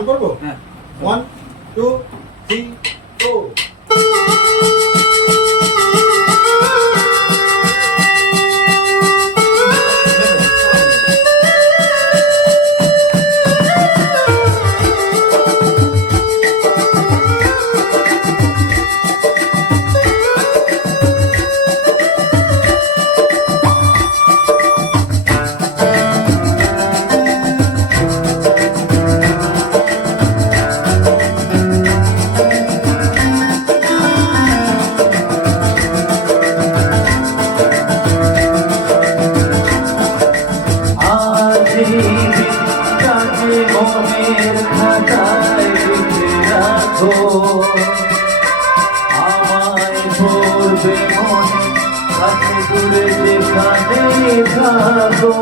On করব? হ্যাঁ। One থাকো।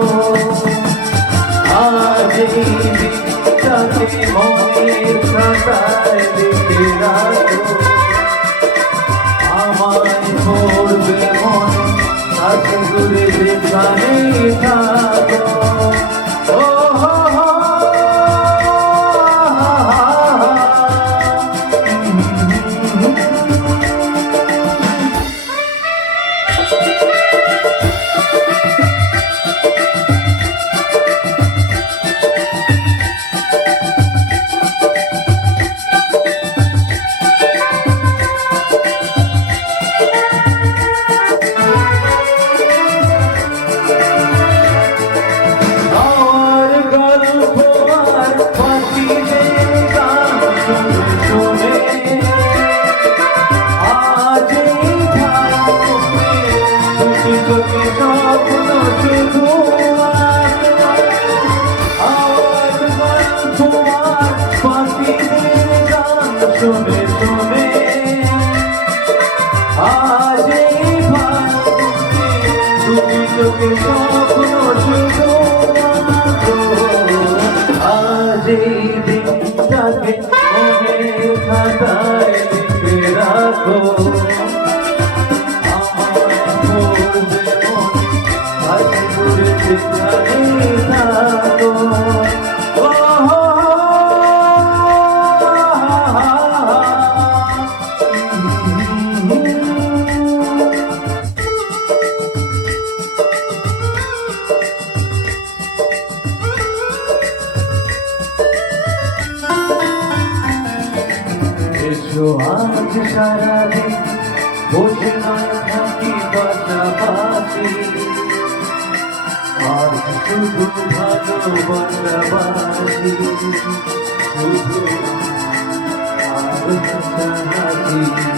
আজ তাকে মনে খাতায় লিখে রাখো। আমায় করবে মন থাকবে যেখানে থাক। जो आज सारा दिन घोषणा था कि बाजा बाजी आज सुबह भागो बाजा बाजी शुभ आज दिन